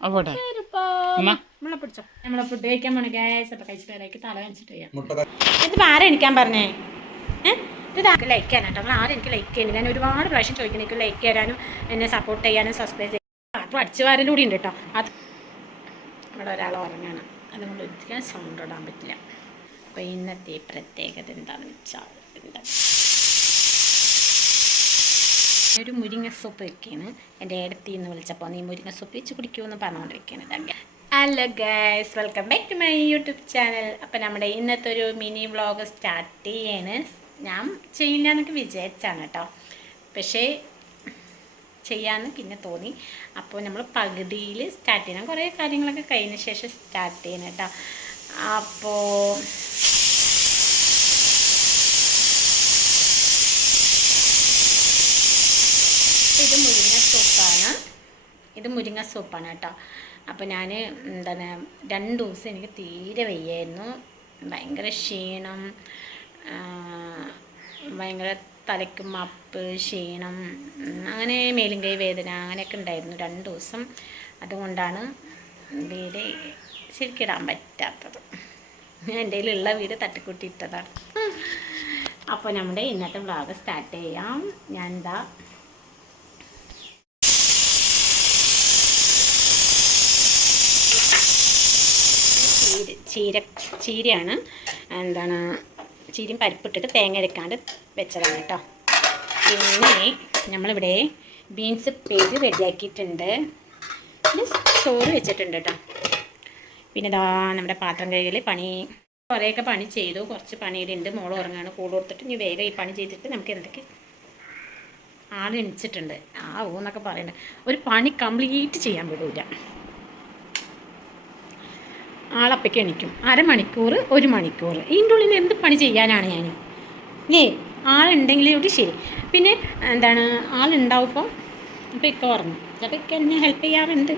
അവിടെ നമ്മളെ പിടിച്ചോ. നമ്മളെ ഫുഡ് കഴിക്കാൻ പോണ ഗ്യാസ് അപ്പം കഴിച്ചിട്ട് തല വെച്ചിട്ട് ചെയ്യാം. ഇതിപ്പോൾ ആരെ എണിക്കാൻ പറഞ്ഞേ? ഇത് ലൈക്ക് ചെയ്യാൻ കേട്ടോ. നമ്മൾ ആരും എനിക്ക് ലൈക്ക് ചെയ്യുന്നില്ല. ഞാൻ ഒരുപാട് പ്രാവശ്യം ചോദിക്കണം എനിക്ക് ലൈക്ക് ചെയ്യാനും എന്നെ സപ്പോർട്ട് ചെയ്യാനും സബ്സ്ക്രൈബ് ചെയ്യാനും. അപ്പോൾ അടിച്ചുവാരലൂടെ ഉണ്ട് കേട്ടോ. അത് ഇവിടെ ഒരാൾ ഉറങ്ങാണ്, അതുകൊണ്ട് ഒരിക്കലും സൗണ്ട് ഇടാൻ പറ്റില്ല. അപ്പോൾ ഇന്നത്തെ പ്രത്യേകത എന്താണെന്ന് വെച്ചാൽ ഒരു മുരിങ്ങ സൂപ്പ് വെക്കുകയാണ്. എൻ്റെ ഏടത്തി എന്ന് വിളിച്ചപ്പോൾ നീ മുരിങ്ങ സൂപ്പ് വെച്ച് കുടിക്കുമെന്ന് പറഞ്ഞുകൊണ്ടിരിക്കുകയാണ്. Hello guys, welcome back to my YouTube channel. അപ്പോൾ നമ്മുടെ ഇന്നത്തെ ഒരു മിനി വ്ളോഗ് സ്റ്റാർട്ട് ചെയ്യാണ്. ഞാൻ ചെയ്യില്ല എന്നൊക്കെ വിചാരിച്ചാണ് കേട്ടോ, പക്ഷേ ചെയ്യാമെന്ന് പിന്നെ തോന്നി. അപ്പോൾ നമ്മൾ പകുതിയിൽ സ്റ്റാർട്ട് ചെയ്യണം. കുറേ കാര്യങ്ങളൊക്കെ കഴിഞ്ഞ ശേഷം സ്റ്റാർട്ട് ചെയ്യണം കേട്ടോ. അപ്പോൾ ഇത് മുരിങ്ങ സൂപ്പാണ് കേട്ടോ. അപ്പോൾ ഞാൻ എന്താണ് 2 ദിവസം എനിക്ക് തീരെ വയ്യായിരുന്നു. ഭയങ്കര ക്ഷീണം, ഭയങ്കര തലയ്ക്ക് മപ്പ്, ക്ഷീണം, അങ്ങനെ മേലും കൈ വേദന അങ്ങനെയൊക്കെ ഉണ്ടായിരുന്നു 2 ദിവസം. അതുകൊണ്ടാണ് വീട് ശരിക്കിടാൻ പറ്റാത്തത്. എൻ്റെ കയ്യിലുള്ള വീട് തട്ടിക്കൂട്ടിയിട്ടതാണ്. അപ്പോൾ നമ്മുടെ ഇന്നത്തെ വ്ളോഗ് സ്റ്റാർട്ട് ചെയ്യാം. ഞാൻ എന്താ ചീരയാണ്, എന്താണ് ചീരയും പരിപ്പിട്ടിട്ട് തേങ്ങ അരക്കാണ്ട് വെച്ചതാണ് കേട്ടോ. പിന്നെ നമ്മളിവിടെ ബീൻസ് പേര് റെഡിയാക്കിയിട്ടുണ്ട്. പിന്നെ ചോറ് വെച്ചിട്ടുണ്ട് കേട്ടോ. പിന്നെ ഇതാ നമ്മുടെ പാത്രം കഴുകൽ പണി, കുറേയൊക്കെ പണി ചെയ്തു. കുറച്ച് പണിയിലുണ്ട്. മോൾ ഉറങ്ങാണ്. കൂടെ കൊടുത്തിട്ട് ഇനി വേഗം ഈ പണി ചെയ്തിട്ട് നമുക്ക് എന്തൊക്കെ ആൾ എണിച്ചിട്ടുണ്ട് എന്നൊക്കെ പറയുന്നത്. ഒരു പണി കംപ്ലീറ്റ് ചെയ്യാൻ വിടില്ല. ആളപ്പയ്ക്ക് എണിക്കും. 1/2 മണിക്കൂർ 1 മണിക്കൂർ ഇതിൻ്റെ ഉള്ളിൽ എന്ത് പണി ചെയ്യാനാണ് ഞാൻ? ആളുണ്ടെങ്കിൽ ഒരു ശരി. പിന്നെ എന്താണ് ആളുണ്ടാവുമ്പോൾ ഇപ്പോൾ ഇക്ക ഉറങ്ങും. ചിലപ്പോൾ ഇക്ക എന്നെ ഹെൽപ്പ് ചെയ്യാറുണ്ട്.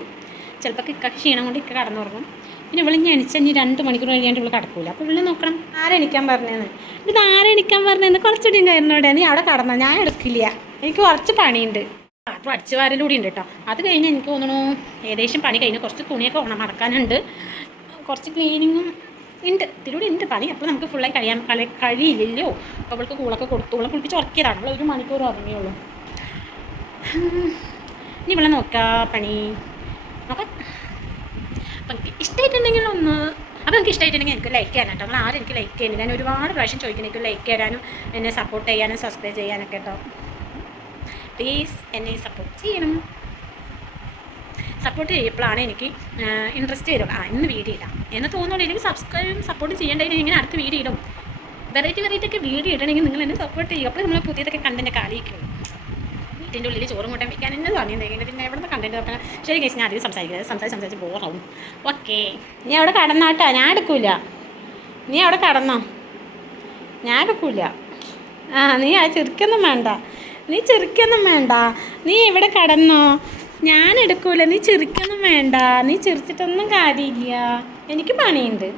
ചിലപ്പോൾ ഇക്ക ക്ഷീണം കൊണ്ട് ഇക്ക കടന്നുറങ്ങും. പിന്നെ ഇവിടെ ഞാൻ എണിച്ചാൽ 2 മണിക്കൂർ കഴിയാണ്ട് ഇവിടെ കിടക്കില്ല. അപ്പോൾ ഇവിടെ നോക്കണം ആരെണിക്കാൻ പറഞ്ഞതെന്ന്. ഇത് ആരെണിക്കാൻ പറഞ്ഞതെന്ന് കുറച്ചുകൂടി കയറുന്നോടെ നീ അവിടെ കടന്നോ, ഞാൻ എടുക്കില്ല, എനിക്ക് കുറച്ച് പണിയുണ്ട്. അപ്പോൾ അടിച്ചുവാരലൂടെ ഉണ്ട് കേട്ടോ. അത് കഴിഞ്ഞ് എനിക്ക് തോന്നുന്നു ഏകദേശം പണി കഴിഞ്ഞ് കുറച്ച് തുണിയൊക്കെ മടക്കാനുണ്ട്, കുറച്ച് ക്ലീനിങ്ങും ഉണ്ട്, ഇതിലൂടെ ഉണ്ട് പണി. അപ്പോൾ നമുക്ക് ഫുള്ളായി കഴിയില്ലല്ലോ. അപ്പോൾ അവൾക്ക് കൂളൊക്കെ കൊടുത്തു, അവളെ കുളിപ്പിച്ച് ഉറക്കിയതാണ്. അവൾ 1 മണിക്കൂർ ഉറങ്ങിയുള്ളൂ. ഇനി ഇവിടെ നോക്കാം പണി നോക്കാം. അപ്പം എനിക്ക് ഇഷ്ടമായിട്ടുണ്ടെങ്കിൽ അപ്പോൾ എനിക്ക് ഇഷ്ടമായിട്ടുണ്ടെങ്കിൽ എനിക്ക് ലൈക്ക് ചെയ്യാൻ കേട്ടോ. നമ്മൾ ആരും എനിക്ക് ലൈക്ക് ചെയ്യുന്നില്ല. ഞാൻ ഒരുപാട് പ്രാവശ്യം ചോദിക്കണം എനിക്ക് ലൈക്ക് ചെയ്യാനും എന്നെ സപ്പോർട്ട് ചെയ്യാനും സബ്സ്ക്രൈബ് ചെയ്യാനൊക്കെ കേട്ടോ. പ്ലീസ് എന്നെ സപ്പോർട്ട് ചെയ്യണം. സപ്പോർട്ട് ചെയ്യപ്പോഴാണ് എനിക്ക് ഇൻട്രസ്റ്റ് വരും. ഇന്ന് വീഡിയോ ഇടാം എന്ന് തോന്നുള്ളൂ. എനിക്ക് സപ്പോർട്ട് ചെയ്യേണ്ടതിന് ഇങ്ങനെ അടുത്ത വീഡിയോ ഇടും. വെറൈറ്റി ഒക്കെ വീഡിയോ ഇടണമെങ്കിൽ നിങ്ങൾ എന്നെ സപ്പോർട്ട് ചെയ്യും. അപ്പോൾ നമ്മൾ പുതിയതൊക്കെ കണ്ടന്റ് കാലിക്കും. വീട്ടിൻ്റെ ഉള്ളിൽ ചോറും കൂട്ടാൻ വയ്ക്കാൻ എന്നെ തോന്നിയെങ്കിൽ പിന്നെ എവിടെ നിന്ന് കണ്ടന്റ് നോക്കണം. ശരി കേസ്, ഞാൻ അധികം സംസാരിച്ച് ബോറാവും. ഓക്കെ, നീ അവിടെ കടന്നാട്ടോ, ഞാൻ എടുക്കൂല. നീ അവിടെ കടന്നോ, ഞാൻ എടുക്കൂല. നീ ചെറുക്കൊന്നും വേണ്ട, നീ ഇവിടെ കടന്നോ, ഞാൻ എടുക്കൂല. നീ ചിരിക്കൊന്നും വേണ്ട, നീ ചിരിച്ചിട്ടൊന്നും കാര്യമില്ല. എനിക്ക് പണിയുണ്ട്.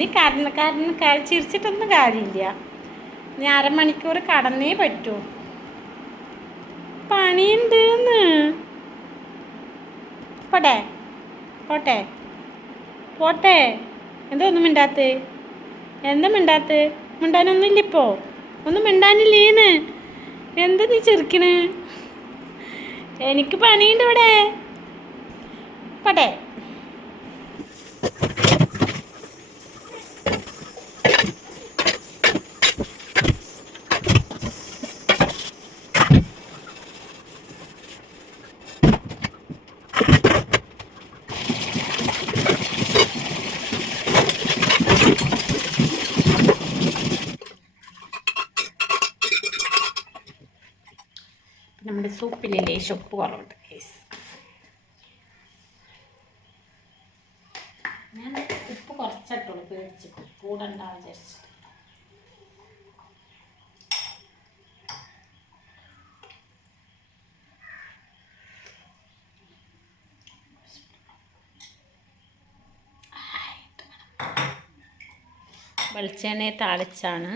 നീ ചിരിച്ചിട്ടൊന്നും കാര്യമില്ല. നീ 1/2 മണിക്കൂർ കടന്നേ പറ്റൂ. പണിയുണ്ട്. പോട്ടെ. എന്താ ഒന്നും മിണ്ടാത്ത? മിണ്ടാനൊന്നുമില്ല. ഇപ്പോൾ ഒന്നും മിണ്ടാനില്ലേന്ന്. എന്താ നീ ചിരിക്കണേ? എനിക്ക് പണിയുണ്ട് ഇവിടെ. പോട്ടെ. നമ്മുടെ സൂപ്പിലെ ഷൊപ്പ് കുറവുണ്ട് കേസ്. ഞാൻ ഉപ്പ് കുറച്ചിട്ടുള്ളൂ, പേടിച്ച് കൂടണ്ടാവും വിചാരിച്ചിട്ട്. വെളിച്ചെണ്ണയെ താളിച്ചാണ്.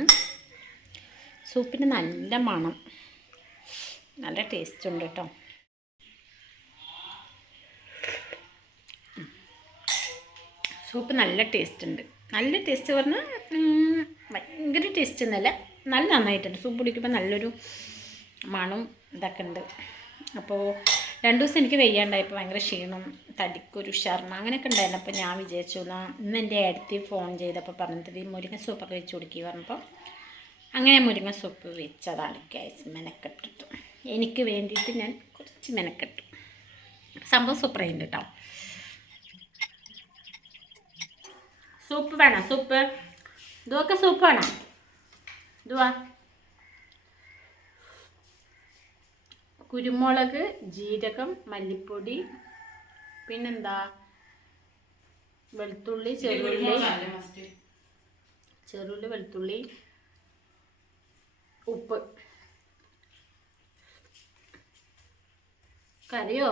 സൂപ്പിന് നല്ല മണം, നല്ല ടേസ്റ്റ് ഉണ്ട് കേട്ടോ. സൂപ്പ് നല്ല ടേസ്റ്റ് ഉണ്ട്. നല്ല ടേസ്റ്റ് പറഞ്ഞാൽ ഭയങ്കര ടേസ്റ്റ് ഒന്നുമല്ല, നല്ല നന്നായിട്ടുണ്ട്. സൂപ്പ് കുടിക്കുമ്പോൾ നല്ലൊരു മണം ഇതൊക്കെ ഉണ്ട്. അപ്പോൾ 2 ദിവസം എനിക്ക് വെയ്യാണ്ടായപ്പോൾ ഭയങ്കര ക്ഷീണം, തടിക്കൊരു ഉഷാറിന് അങ്ങനെയൊക്കെ ഉണ്ടായിരുന്നു. അപ്പോൾ ഞാൻ വിചാരിച്ചു ഇന്ന് എൻ്റെ അടുത്ത് ഫോൺ ചെയ്തപ്പോൾ പറഞ്ഞത് ഈ മുരിങ്ങ സൂപ്പൊക്കെ വെച്ച് കൊടുക്കുക പറഞ്ഞപ്പോൾ അങ്ങനെ മുരിങ്ങ സൂപ്പ് വെച്ചതാണ് ഗൈസ്. മെനക്കെട്ടിട്ടു, എനിക്ക് വേണ്ടിയിട്ട് ഞാൻ കുറച്ച് മെനക്കെട്ടു. സംഭവം സൂപ്പറായിട്ടുണ്ട് കേട്ടോ. സൂപ്പ് വേണം, സൂപ്പ് ഇതൊക്കെ സൂപ്പ് വേണം. ഇതുവാ കുരുമുളക്, ജീരകം, മല്ലിപ്പൊടി, പിന്നെന്താ വെളുത്തുള്ളി, ചെറുള്ളി, വെളുത്തുള്ളി, ഉപ്പ്. കറിയോ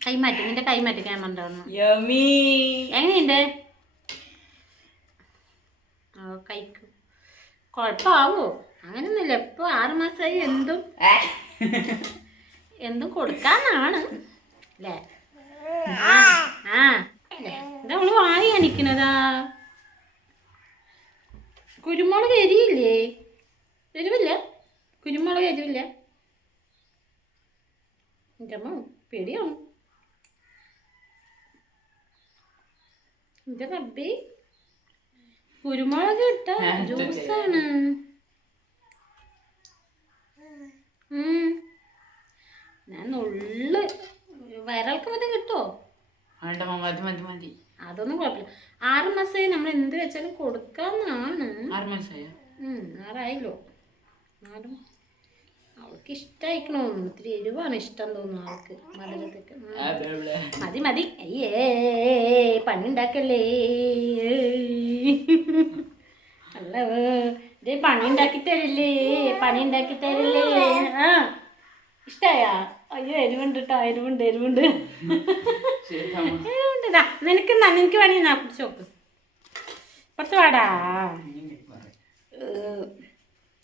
കൈമാറ്റി, നിന്റെ കൈമാറ്റി ക്യാമറ എങ്ങനെയുണ്ട്? കഴിക്കും, കുഴപ്പമാവോ? അങ്ങനെയൊന്നുമില്ല. ഇപ്പോൾ 6 മാസമായി എന്തും കൊടുക്കാന്നാണ് അല്ലേ? എന്താ അവള് വായി കാണിക്കണതാ? കുരുമുളക് എരിയില്ലേ? എരിവില്ല, കുരുമുളക് എരിവില്ല. എൻ്റെ അമ്മ പേടിയാവും. എൻ്റെ റബ്ബേ, കുരുമുളക് ഇട്ട ജ്യൂസാണ്. ഞാൻ നുള്ള് വയറിളക്കം മറ്റേ കിട്ടുമോ? മതി. അതൊന്നും കുഴപ്പമില്ല. 6 മാസമായി നമ്മൾ എന്ത് വെച്ചാലും കൊടുക്കാന്നാണ്. 6 മാസമായോ? 6ആയല്ലോ. എന്നാലും അവൾക്ക് ഇഷ്ടമായിക്കണോ? ഇത്തിരി എരിവാണ് ഇഷ്ടം തോന്നുന്നു അവൾക്ക്, മധുരത്തൊക്കെ. മതി. അയ്യേ പണി ഉണ്ടാക്കല്ലേ. അല്ല ഇത് പണി ഉണ്ടാക്കി തരില്ലേ? ഇഷ്ടായാ? അയ്യോ എരിവുണ്ട് കേട്ടോ, എരിവുണ്ട്. നിനക്ക് വേണി നാ കുടിച്ച് നോക്ക്. പുറത്ത് വാടാ.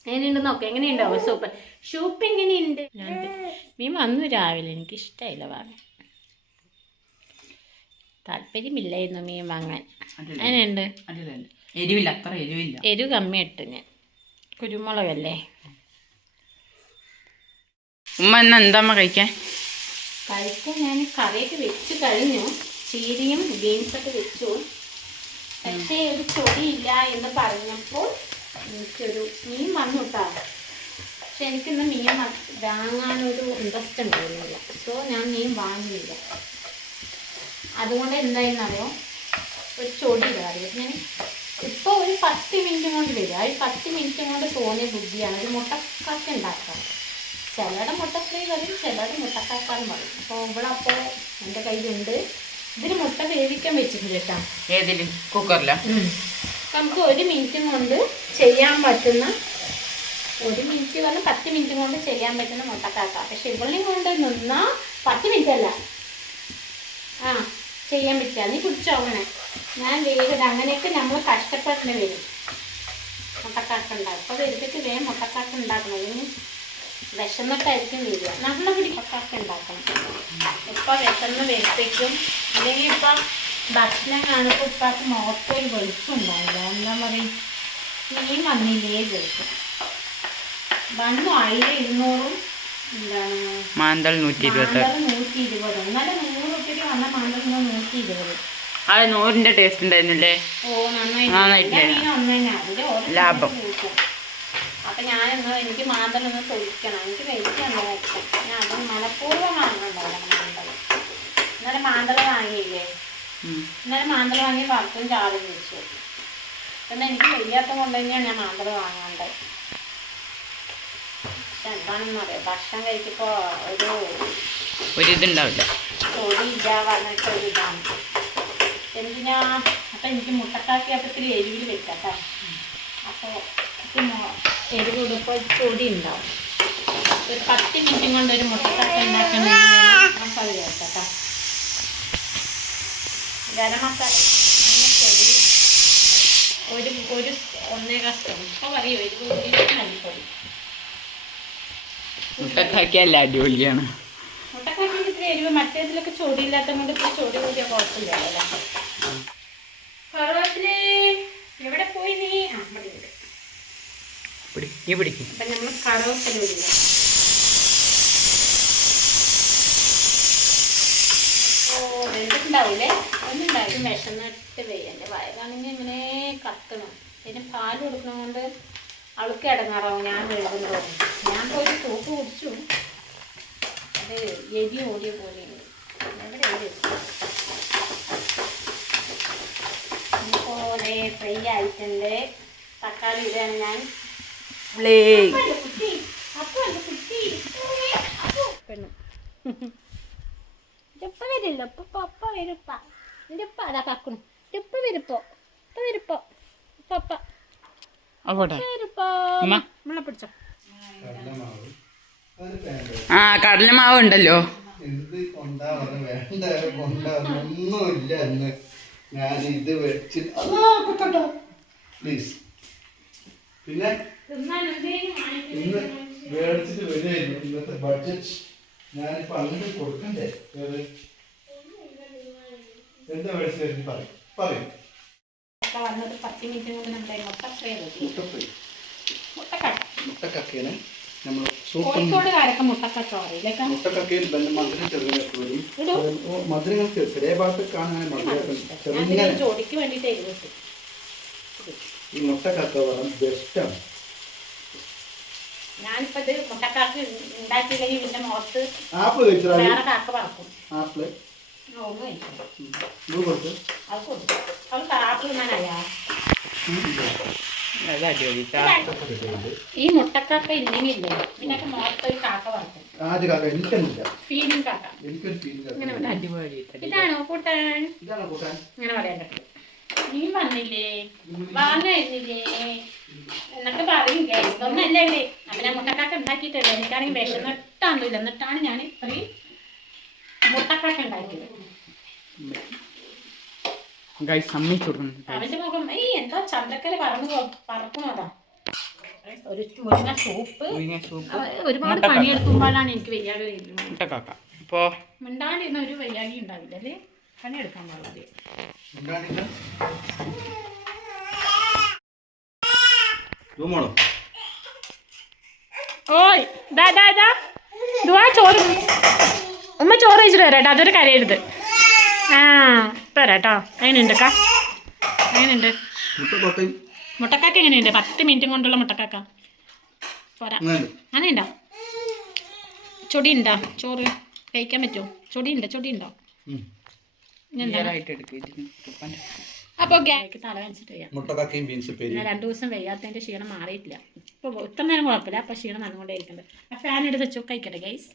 എങ്ങനെയുണ്ട് നോക്ക്, എങ്ങനെയുണ്ടാവും സൂപ്പ് എങ്ങനെയുണ്ട്? മീൻ വന്നു രാവിലെ, എനിക്ക് ഇഷ്ടമായില്ല വാങ്ങാൻ, താല്പര്യമില്ലായിരുന്നു മീൻ വാങ്ങാൻ. അങ്ങനെയുണ്ട്, എരിവില്ല, അത്ര എരിവില്ല. എരിവ് കമ്മിയിട്ട് ഞാൻ കുരുമുളകല്ലേ. ഉമ്മ എന്നാ എന്താ കഴിക്കാൻ? ഞാൻ കറിയൊക്കെ വെച്ച് കഴിഞ്ഞു. ചീരയും ബീൻസൊക്കെ വെച്ചു. പക്ഷേ ഒരു ചൊടിയില്ല എന്ന് പറഞ്ഞപ്പോൾ എനിക്കൊരു മീൻ വന്നു കേട്ടോ. പക്ഷെ എനിക്കിന്ന് മീൻ വാങ്ങാനൊരു ഇൻട്രസ്റ്റ് ഉണ്ടായിരുന്നില്ല. സോ ഞാൻ മീൻ വാങ്ങിയില്ല. അതുകൊണ്ട് എന്തായിരുന്നറിയോ, ഒരു ചൊടിയില്ല കറി. ഞാൻ ഇപ്പോൾ ഒരു 10 മിനിറ്റ് കൊണ്ട് വരും. ആ 10 മിനിറ്റ് കൊണ്ട് തോന്നിയ ബുദ്ധിയാണ് ഒരു മുട്ടക്കാക്ക ഉണ്ടാക്കാൻ. ചിലരുടെ മുട്ട ഫ്രൈ വരും, ചിലരുടെ മുട്ടക്കാക്കാനും പറയും. അപ്പോൾ ഇവിടെ എൻ്റെ കയ്യിലുണ്ട്. ഇതിന് മുട്ട വേവിക്കാൻ വെച്ചിട്ടുണ്ട് കേട്ടോ. ഏതിൽ? കുക്കറില? നമുക്ക് 1 മിനിറ്റും കൊണ്ട് ചെയ്യാൻ പറ്റുന്ന, 1 മിനിറ്റ് പറഞ്ഞാൽ 10 മിനിറ്റ് കൊണ്ട് ചെയ്യാൻ പറ്റുന്ന മുട്ടക്കാക്ക. പക്ഷെ ഇവളെയും കൊണ്ട് നിന്നാൽ 10 മിനിറ്റ് അല്ല ചെയ്യാൻ പറ്റുക. നീ കുടിച്ചോ അങ്ങനെ. ഞാൻ വേഗം അങ്ങനെയൊക്കെ നമ്മൾ കഷ്ടപ്പെടേണ്ടി വരും മുട്ടക്കാക്ക ഉണ്ടാക്കും. അപ്പോൾ വരുത്തിട്ട് വേഗം മുട്ടക്കാക്ക ഉണ്ടാക്കണം. ഇതിന് വിശന്നിട്ടായിരിക്കും വരിക. നമ്മളെ പിടിക്കാക്ക ഉണ്ടാക്കണം. ഇപ്പം വിശന്ന് വരുത്തേക്കും. അല്ലെങ്കിൽ ഇപ്പം ഭക്ഷണം കാണുമ്പോൾ ഇപ്പാക്ക് മുഖത്തൊരു വെളിച്ചുണ്ടാവില്ല. എന്താ പറയും, മീൻ വന്നില്ലേ ചോദിക്കും. വന്നു 1200 എന്താണ് മാന്തൽ 120. എന്നാലും 100 രൂപയ്ക്ക് വന്ന മാന്തൽ 120. അത് 100ന്റെ ടേസ്റ്റ് ഉണ്ടായിരുന്നില്ലേ? ലാഭം. അപ്പം ഞാനെന്ന് എനിക്ക് മാന്തലൊന്ന് തൊഴിക്കണം. എനിക്ക് കഴിക്കാൻ നോക്കാം. ഞാൻ അത് മനഃപൂർവ്വം വാങ്ങണ്ടല്ലോ മാന്തൽ. ഇന്നലെ മാന്തൽ വാങ്ങിയില്ലേ? ഇന്നലെ മാന്തൽ വാങ്ങി വറുത്തും ചാറും വെച്ചു. എന്നാൽ എനിക്ക് വയ്യാത്ത കൊണ്ട് തന്നെയാണ് ഞാൻ മാന്തൽ വാങ്ങാണ്ടത്. പക്ഷെ എന്താണെന്നറിയാം, ഭക്ഷണം കഴിച്ചപ്പോൾ ഒരിതുണ്ടാവില്ല, തൊഴിയില്ല പറഞ്ഞിട്ടൊരിതാണ്. എന്തിനാ അപ്പം എനിക്ക് മുട്ടക്കാക്കി അപ്പം ഇത്തിരി എരിവിൽ വെക്കാം. അപ്പോൾ എരിവ് കൊടുപ്പോൾ പൊടി ഉണ്ടാവും. ഒരു 10 മിനിറ്റും കൊണ്ട് ഒരു മുട്ടക്കാക്കി ഉണ്ടാക്കണമെങ്കിൽ അപ്പം അത് ചേർക്കാം. ഗരം മസാല മഞ്ഞപ്പൊടി ഒരു 1.5 സ്പൂൺ. ഇപ്പോൾ പറയും എരിവ് മല്ലിപ്പൊടി. മുട്ടക്കാക്കി അല്ല അടിപൊളിയാണ്. മുട്ടക്കാക്കി ഇത്തിരി എരിവ് മറ്റേതിലൊക്കെ ചൊടിയില്ലാത്ത കൊണ്ട് ഇപ്പോൾ ചൊടി കൂടിയ കുഴപ്പമില്ലല്ലോ അല്ലേ. കറുവേപ്പിലേ എവിടെ പോയി നീ? ആ ഇവിടെ ഉണ്ട്. അപ്പം നമ്മൾ കറുവേപ്പില ഇടുന്നു. ഓ വെച്ചിട്ടുണ്ടാവില്ലേ? ഒന്നുണ്ടാവും. വിശന്നിട്ട് വയ്യ. എൻ്റെ വയറാണെങ്കിൽ ഇങ്ങനെ കത്തണം. പിന്നെ പാൽ കൊടുക്കണതുകൊണ്ട് അവൾക്ക് ഇടങ്ങാറാവും. ഞാൻ എഴുതുന്നതോ ഞാൻ പോയി സൂപ്പ് കുടിച്ചു. അത് എരി ഓടിയ പോലെയുണ്ട്. എവിടെ പോലെ ഫ്രൈ ആയിട്ടുണ്ട്. തക്കാളി ഇടുകയാണ് ഞാൻ. കുട്ടി പെണ്ണു ഇപ്പ വരില്ല. പപ്പ വരുപ്പ. എൻ്റെ ഉപ്പ അതാ കാക്കണം. ഉപ്പ വരുപ്പോ പപ്പ നമ്മളെ പിടിച്ചോ. ആ കടലമാവ് ഉണ്ടല്ലോ. ഒന്നുമില്ല എന്ന് ഞാൻ ഇത് വെച്ച് പ്ലീസ്. പിന്നെ ഇന്ന് മേടിച്ചിട്ട് വരികയായിരുന്നു. ഇന്നത്തെ ബഡ്ജറ്റ് ഞാനിപ്പോ അങ്ങോട്ട് കൊടുക്കണ്ടേ? എന്താ മേടിച്ചു പറയും. വന്നത് 10 മിനിറ്റ് കൊണ്ട് നമ്മുടെ മുട്ടക്കക്കയാണ് നമ്മൾ കോഴിക്കോടുകാരൊക്കെ മുട്ടക്കക്ക പറയില്ലേക്കാ. മുട്ടക്കക്കയിൽ മധുരം ചെറുതായിട്ട് വരും. മധുരങ്ങൾ ചെറിയ ഭാഗത്ത് കാണാൻ മധുരം ചോടിക്ക് വേണ്ടിയിട്ട് എരിവിട്ടു. ഈ മുട്ടക്കക്ക പറയാൻ ബെസ്റ്റാണ്. ഞാനിപ്പോ ഇത് മുട്ടക്കാക്ക് ഉണ്ടാക്കിയില്ലെങ്കിൽ ഇതിന്റെ മുഖത്ത് ആപ്പിൾ കഴിച്ചാൽ വേറെ കാക്ക പറക്കും. ആപ്പിള് ഒന്ന് കഴിച്ചു കൊടുത്ത് അത് കൊടുത്തു. അവൾക്ക് ആപ്പിൾ തിന്നാനറിയാ. ഈ മുട്ടക്കാക്ക ഇല്ലെങ്കിൽ ഇല്ലേ ഇതിനൊക്കെ മുഖത്ത് ഒരു കാക്ക പറക്കും. ആദ്യ കാക്ക എനിക്കൊന്നുമില്ല. ഫീലിംഗ് കാക്ക. എനിക്കൊരു ഫീലിംഗ്. ഇതാണോ കൂട്ടാൻ? ഇങ്ങനെ പറയാൻ പറ്റും. നീ വന്നില്ലേ വാങ്ങില്ലേ എന്നൊക്കെ പറയും. ഇതൊന്നല്ലേ ഇവിടെ. അപ്പം ഞാൻ മുട്ടക്കാക്ക ഉണ്ടാക്കിയിട്ടില്ല. എനിക്കാണെങ്കിൽ വിശന്നിട്ടാന്നില്ല. എന്നിട്ടാണ് ഞാൻ ഇത്രയും മുട്ടക്കാക്ക ഉണ്ടാക്കിയത്. അവന്റെ മുഖം എന്തോ ചന്ദ്രക്കല പറക്കണോ അതാ. ഒരു മുരിങ്ങ സൂപ്പ്. ഒരുപാട് പണിയെടുക്കുമ്പോഴാണ് എനിക്ക് വയ്യാതെ വരുന്നത്. മിണ്ടാണ്ടിരുന്ന ഒരു വയ്യാകി ഉണ്ടാവില്ല അല്ലേ? പണിയെടുക്കാൻ പാടില്ല. ഓയ് ചോറ് ഉമ്മ ചോറ് കഴിച്ചിട്ട് വരാട്ടോ. അതൊരു കരയരുത്. ആ ഇപ്പം വരാട്ടോ. എങ്ങനെയുണ്ട് കാ? എങ്ങനെയുണ്ട് മുട്ടക്കാക്ക? എങ്ങനെയുണ്ട് 10 മിനിറ്റും കൊണ്ടുള്ള മുട്ടക്കാക്ക? പോരാ. അങ്ങനെയുണ്ടോ? ചൊടി ഉണ്ടോ? ചോറ് കഴിക്കാൻ പറ്റുമോ? ചൊടി ഉണ്ടോ? അപ്പോൾ തല വെച്ചിട്ട് ചെയ്യാം. 2 ദിവസം വയ്യാത്തതിൻ്റെ ക്ഷീണം മാറിയിട്ടില്ല. ഇപ്പോൾ ഇത്ര നേരം കുഴപ്പമില്ല. അപ്പോൾ ക്ഷീണം നന്നുകൊണ്ടേ ഇരിക്കുന്നുണ്ട്. ആ ഫാൻ എടുത്ത് വെച്ചു കഴിക്കട്ടെ ഗൈസ്.